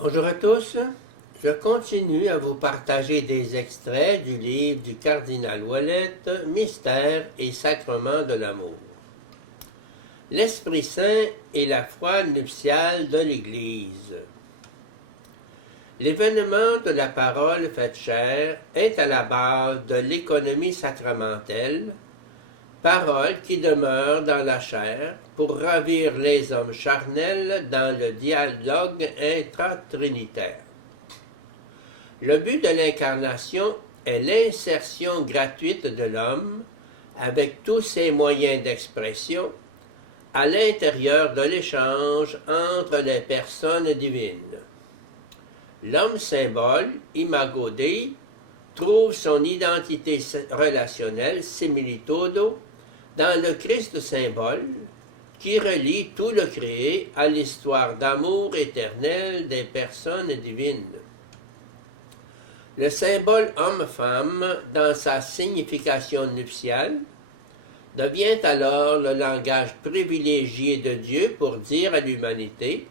Bonjour à tous, je continue à vous partager des extraits du livre du cardinal Ouellet, Mystère et sacrement de l'amour. L'Esprit Saint et la foi nuptiale de l'Église. L'événement de la parole faite chair est à la base de l'économie sacramentelle, parole qui demeure dans la chair pour ravir les hommes charnels dans le dialogue intratrinitaire. Le but de l'incarnation est l'insertion gratuite de l'homme, avec tous ses moyens d'expression, à l'intérieur de l'échange entre les personnes divines. L'homme symbole, imago Dei, trouve son identité relationnelle, similitudo, dans le Christ symbole, qui relie tout le créé à l'histoire d'amour éternel des personnes divines. Le symbole homme-femme, dans sa signification nuptiale, devient alors le langage privilégié de Dieu pour dire à l'humanité,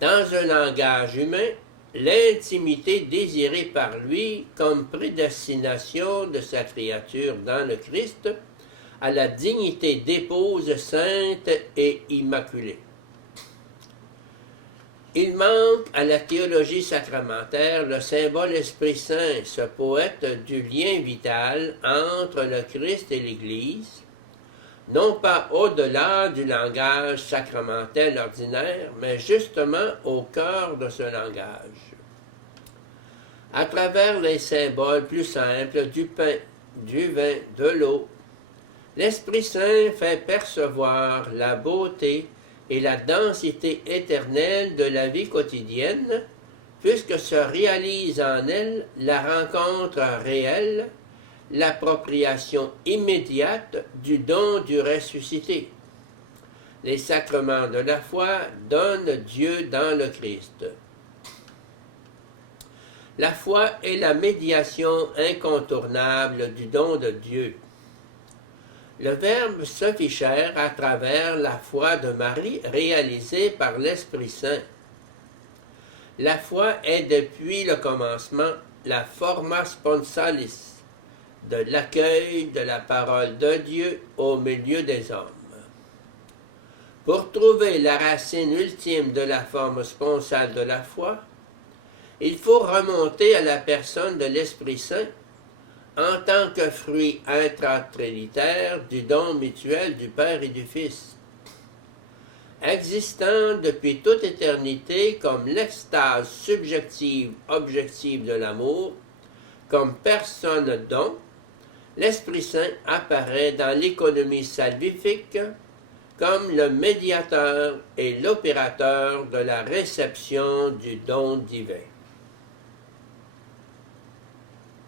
dans un langage humain, l'intimité désirée par lui comme prédestination de sa créature dans le Christ à la dignité d'épouse sainte et immaculée. Il manque à la théologie sacramentaire le symbole Esprit Saint, ce poète du lien vital entre le Christ et l'Église, non pas au-delà du langage sacramentel ordinaire, mais justement au cœur de ce langage. À travers les symboles plus simples du pain, du vin, de l'eau, l'Esprit Saint fait percevoir la beauté et la densité éternelle de la vie quotidienne, puisque se réalise en elle la rencontre réelle, l'appropriation immédiate du don du ressuscité. Les sacrements de la foi donnent Dieu dans le Christ. La foi est la médiation incontournable du don de Dieu. Le Verbe se fit chair à travers la foi de Marie réalisée par l'Esprit Saint. La foi est depuis le commencement la forma sponsalis de l'accueil de la parole de Dieu au milieu des hommes. Pour trouver la racine ultime de la forme sponsale de la foi, il faut remonter à la personne de l'Esprit Saint en tant que fruit intratrinitaire du don mutuel du Père et du Fils. Existant depuis toute éternité comme l'extase subjective objective de l'amour, comme personne don, l'Esprit Saint apparaît dans l'économie salvifique comme le médiateur et l'opérateur de la réception du don divin.